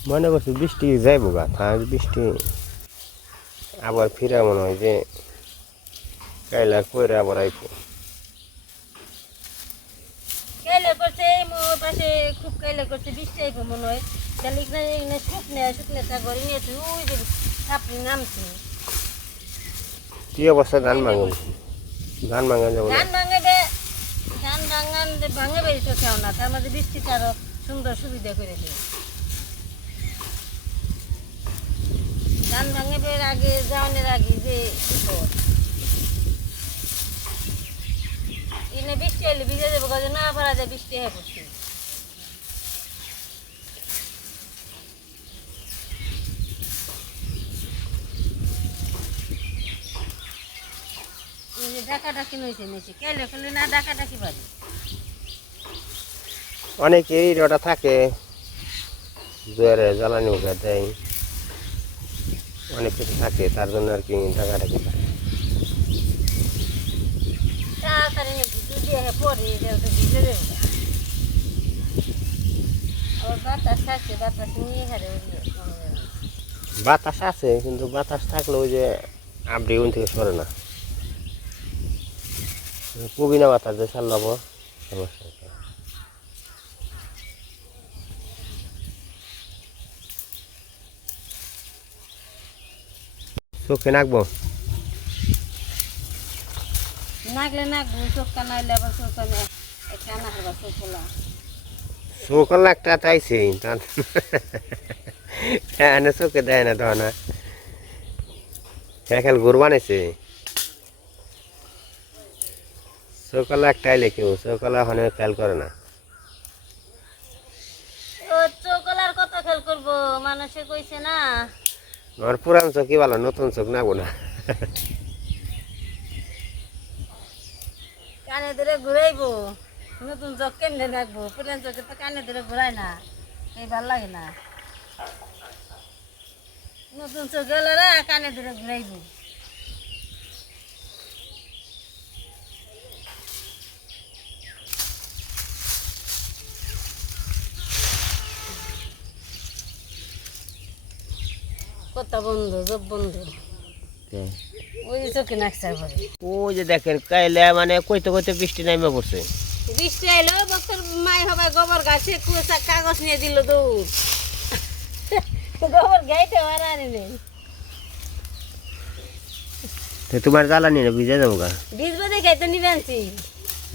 মনে করছি বৃষ্টি যাইব গা তার বৃষ্টি আবার ফিরে মনে হয় যে কাইলা কইরে আবার আইব। কাইলে করছে এই মোর পাশে খুব কাইলে করছে বৃষ্টি আইব মনে হয়। তাহলে এখানে এখানে শুকনে শুকনে তা ঘরে নিয়ে তুই ওই যে ছাপড়ি নামছে। কি অবস্থা ধান ভাঙন? ধান ভাঙা যাব না? ধান ভাঙাবে ধান ভাঙান ভাঙে বেরিয়ে তো কেউ না তার মধ্যে বৃষ্টিটা আরও সুন্দর সুবিধা করে দেয় ধান ভাঙাবে আগে, যাওয়ানোর আগে যে এনে বৃষ্টি এলে ভিজে যাব কাজে না পারা যায় বৃষ্টি হয়ে পড়ছে। ডাকাডাকি কেলে কেলে না ডাকাডাকি পারি অনেকেই ওটা থাকে, জোয়ারে জ্বালানি উঠে দেয়। অনেক কিছু থাকে তার জন্য আর কি টাকাটাকি থাকে বাতাস আছে কিন্তু বাতাস থাকলে ওই যে আপনি ওই থেকে সরে না। পুবিনা বাতাস দিয়ে চালাবো সমস্যা চোখে নাকবো? চোখ খোলা চোখ একটা চাইছে এনে চোখে দেয় না তখন খেল ঘুর বানাইছে। সকালে একটাই লেখে সকালে ওখানে খেয়াল করে না। ও চোখলার কত খেল করব? মানুষে কইছে না। আমার পুরান চোখই ভালো, নতুন চোখ নাগবো না কানে ধরে ঘুরাইবো, নতুন চোখ কেমনে রাখব? পুরান চোখে তো কানে ধরে ঘুরাই না, এই ভালো লাগে না। নতুন চোখ গেলে কানে ধরে ঘুরাইবো। কত বন্ধু সব বন্ধু। ওই যে চোখে নাকসার ওই যে দেখেন কাইলে মানে কইতে কইতে বৃষ্টি নামে পড়ছে। বৃষ্টি মাই হবে গোবর গাছে কুয়াশা কাগজ নিয়ে দিল দৌড় গোবর গাইতে মারানি নেই তো তোমার জ্বালানি না ভিজে যাব গা। ভিজবে দেখে তো নিবে আনছি।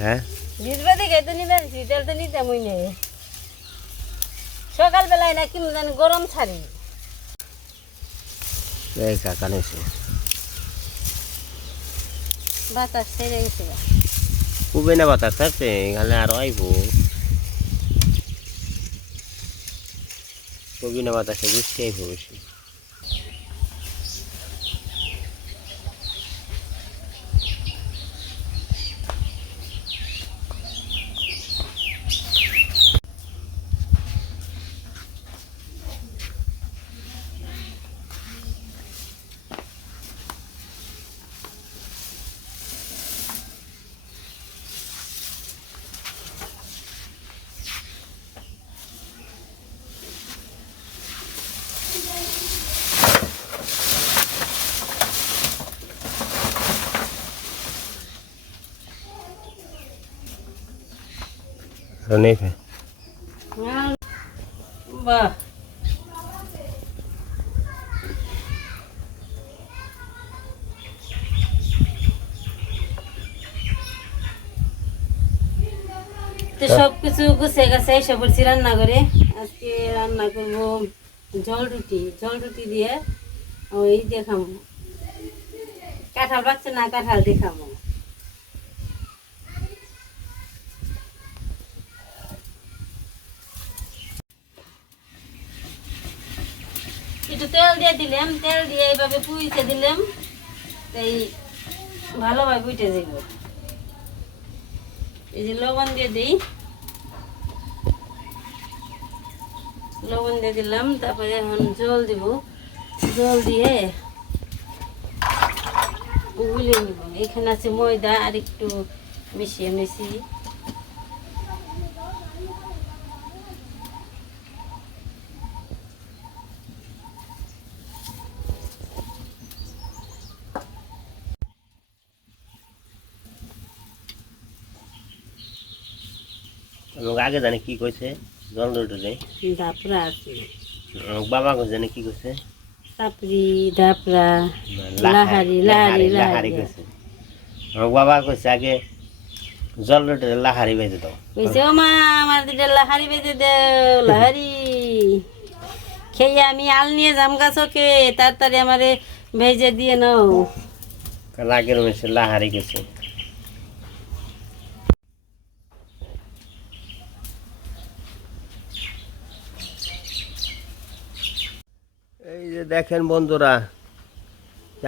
হ্যাঁ? ভিজবে দেখে তো নিবে আনছি তো নেই সকালবেলায় না কিনো জানি গরম ছাড়ি এই কাকা নিছে বাতাস ছেড়ে গেছে গা। না বাতাস আছে এখানে আরও আইব। না বাতাসে বৃষ্টি আইব বেশি। আর নেই ফে বাহ। তো সব কিছু গুছিয়ে গেছে এসে পড়ছি রান্না করে আজকে রান্না করব জল রুটি। জল রুটি দিয়ে ওই দেখাবো। কাঁঠাল পাচ্ছে না কাঁঠাল দেখাবো। একটু তেল দিয়ে দিলাম, তেল দিয়ে এইভাবে পুইতে দিলাম এই ভালোভাবে পুইটে যাব এই যে লবণ দিয়ে দিই। লবণ দিয়ে দিলাম, তারপরে এখন জল দিব। জল দিয়ে গুলিয়ে নিব। এখানে আছে ময়দা আর একটু মিশিয়ে মিশি আমাকে আগে জানি কি কইছে জল রুটিতে দাপড়া আছে। বাবা কইছে জানি কি কইছে। চাপড়ি দাপড়া লাহারি লাহারি লাহারি লাহারি কইছে। আমার বাবা কইছে আগে জল রুটিতে লাহারি বেজে দাও। কইছে ও মা আমার দুটা লাহারি বেঁধে দেও লাহারি। খেয়ে আমি আল নিয়ে যাম গাছকে তাড়াতাড়ি আমারে ভেজে দিয়ে নাও। লাগের মেশে লাহারি গেছে এই যে দেখেন বন্ধুরা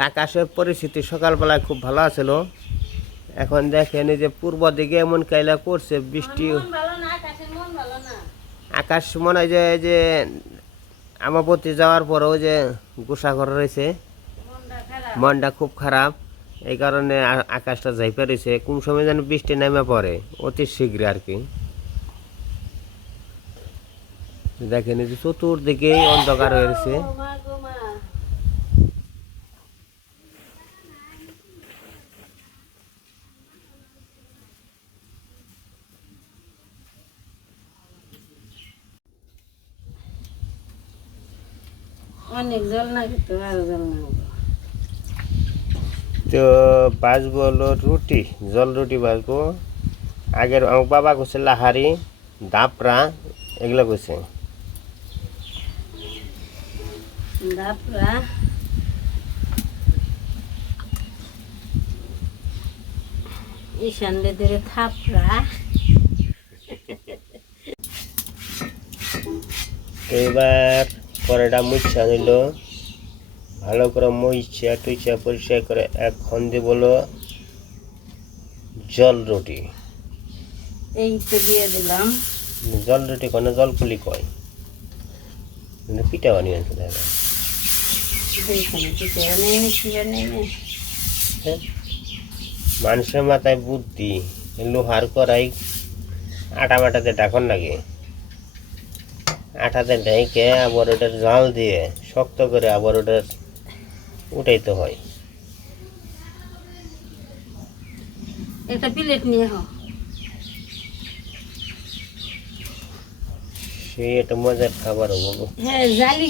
আকাশের পরিস্থিতি সকালবেলায় খুব ভালো আছিল। এখন দেখেন এই যে পূর্ব দিকে এমন কাইলা করছে বৃষ্টি। আকাশ মনে হয় যে যে আমাপতি যাওয়ার পরেও যে গোসা ঘর রয়েছে মনটা খুব খারাপ। এই কারণে আকাশটা ঝাইপে রয়েছে। কোন সময় যেন বৃষ্টি নেমে পড়ে অতি শীঘ্র আর কি। দেখেন এই যে চতুর্দিকে অন্ধকার হয়েছে অনেক জল না কিন্তু আরও জল না তো বাজবো হলো রুটি জল রুটি বাজবো। আগের আমার বাবা কইছে লাহারি দাপড়া এগুলো কইছে। দাপড়া। থাপড়া। এবার পরেটা মুচ্ছা নিল ভালো করে মুইচা টুইচা পরিষ্কার করে এখন দিব হলো জল রুটি। এই তো দিয়ে দিলাম। জল রুটি কোনো জল পুলি কয়? মানে পিঠা বানিয়ে আনতে দেখা। হ্যাঁ? মানুষের মাথায় বুদ্ধি লোহার করাই আটা মাটাতে ডাকন লাগে আটাতে ঢেকে আবার ওটার জাল দিয়ে শক্ত করে আবার ওটার উঠাইতে হয়। একটা প্লেট নিয়ে সেই একটা মজার খাবার হব হ্যাঁ জালি।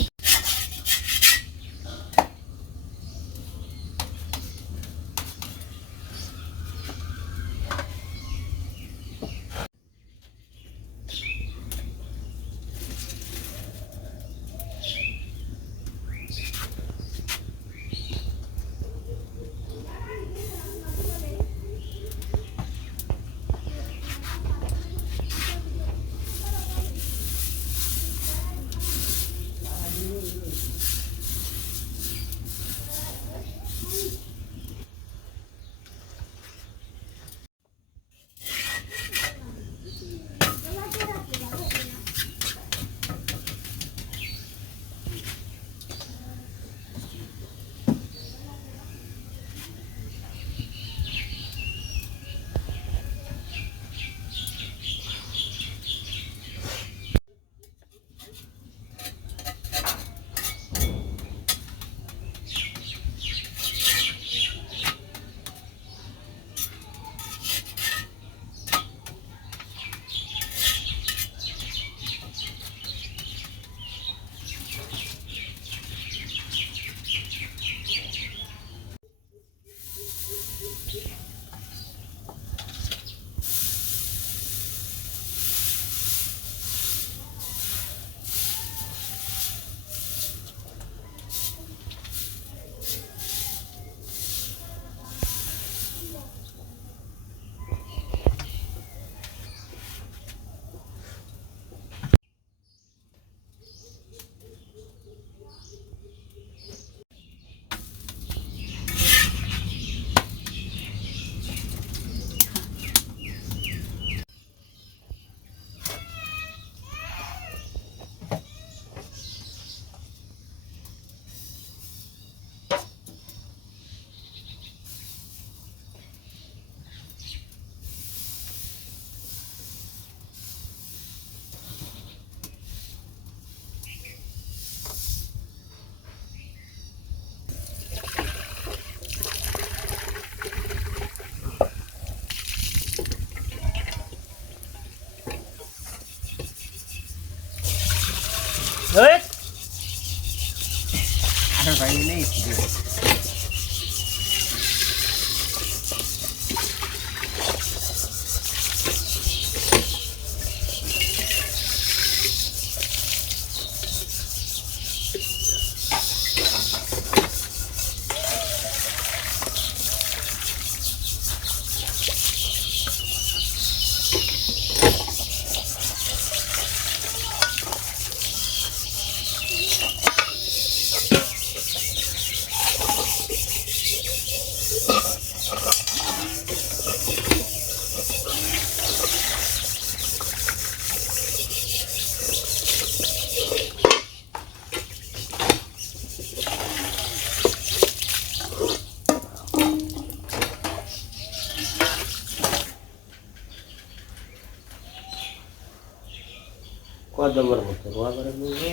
কদমের মতো রোয়া করে নিয়ে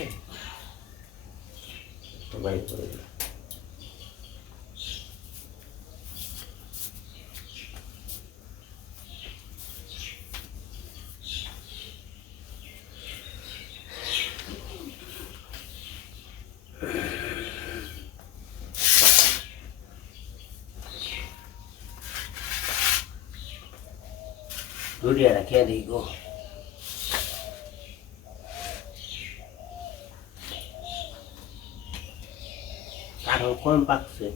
সবাই করে দিল। রুটি আর খেয়ে দিই গো কারণ কম পাকছে।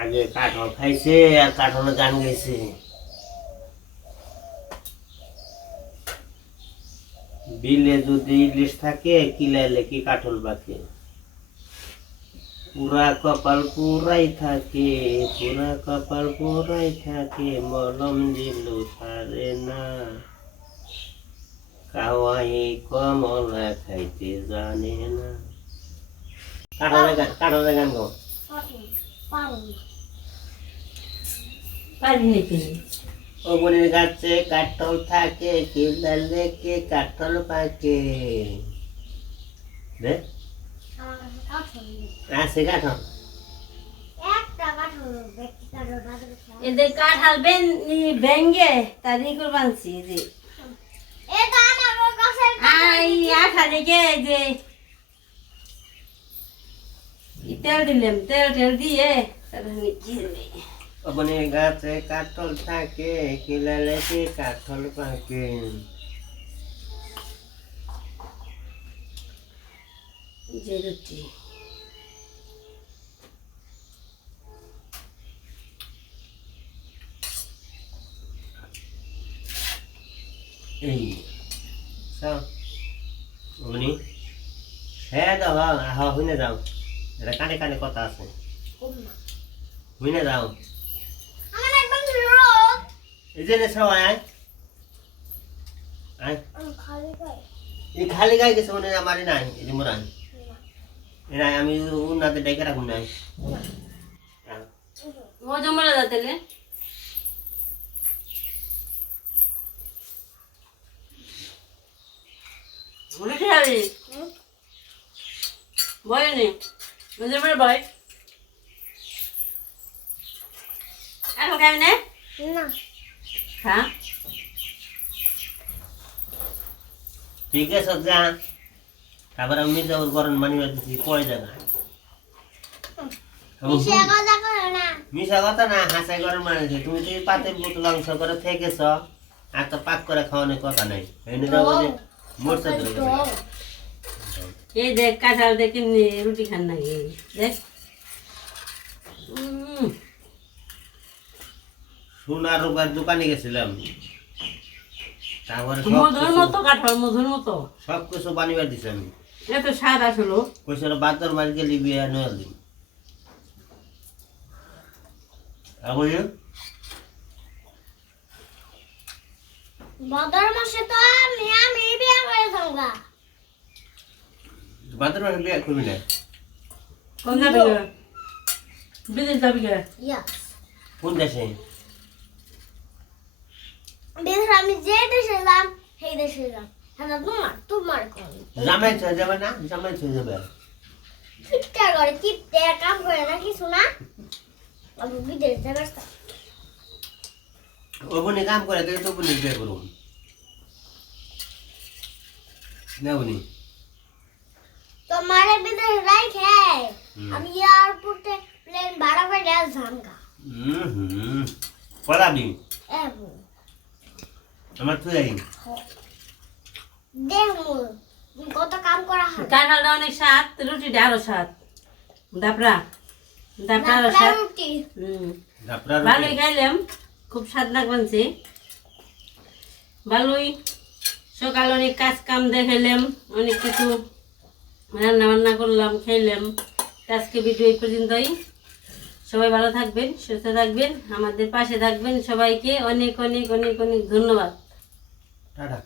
আগে কাঠল খাইছে, আর কাঠলে গান গাইছে বিলে যদি ইলিশ থাকে, কিলাইলে কি কাঠল বাকে পুরা কপাল পুরাই থাকে, পুরা কপাল পুরাই থাকে, মলম দিলু সারে না। কাওয়াই কমলা খাইতে জানে না। কাঠলে গান কাঠলে গান গো পারি নাকি ও বোনের গাছে কাঠল থাকে কিলালে কে কাঠল পাকে। দে আছে কাঠল? এদের কাঁঠাল ব্যাঙ্গে তারই করে বানছি যে তেল দিলাম তেল টেল দিয়ে ও গাছে কাঠল থাকে কিলালে কি কাঠল পাকে। যে রুটি এই sao বনি হ্যাঁ দাও হ্যাঁ হুইনে যাও। এটা কানে কানে কথা আছে। হুইনে যাও। এই যে রে সবাই আয়। আয়। এই খালি গাই গেছে মনে আমারই নাই এই যে মোরাই নাই আমি উন্নাতে ডেকে রাখুন নাই। মজা মরে যাতে উঠে যাবি ভয় নেই মরে ভয় এখন খাবি না খা ঠিক আছে যা। তারপর আমি যাব গরম মানি দিচ্ছি পড়ে যাবে মিশা কথা না। হাসাই গরম মানিয়েছে তুমি যদি পাতের বোতল অংশ করে থেকেছ আর তো পাক করে খাওয়ানোর কথা নেই। ধরে। এই দেখ কাঁঠাল দেখ কেমনি রুটি খান নাকি দেখ। সোনার রূপার দোকানে গেছিলাম। তারপরে মধুর মতো কাঁঠাল মধুর মতো। সব কিছু দিছে আমি। এত স্বাদ আসলো। কইছিল বাদর মাস গেলি বিয়ে নয় দিন আমি বদর মাসে তো আমি আমি বিয়ে করে যাওগা বাদর মাস বিয়ে করবি না। কোন যাবি? বিদেশ যাবি? ইয়া কোন দেশে? বিদেশ আমি যে দেশে যাম সেই দেশে যাম হ্যাঁ তোমার তোমার জামাই ছয় যাবে না? জামাই ছয় যাবে। কিপটা করে কিপটে কাম করে না কিছু না। আমি বিদেশ যাবার ওবনি কাম করে তো তো বনি বিয়ে করুন না বনি তোমার বিদেশে রাইখে আমি এয়ারপোর্টে প্লেন ভাড়া করে ঝামকা হুম হুম। পড়াবি এবং আমার তুই কত কাম করা হয়? কাঁঠালটা অনেক স্বাদ রুটিটা আরও স্বাদ। দাপড়া দাপড়া আরও স্বাদ। রুটি। হুম। ভালোই খাইলাম খুব স্বাদ না বানছে। ভালোই। সকাল অনেক কাজ কাম দেখাইলাম অনেক কিছু রান্না বান্না করলাম, খেলাম। আজকে ভিডিও এই পর্যন্তই। সবাই ভালো থাকবেন, সুস্থ থাকবেন, আমাদের পাশে থাকবেন সবাইকে অনেক অনেক অনেক অনেক ধন্যবাদ। টাটা।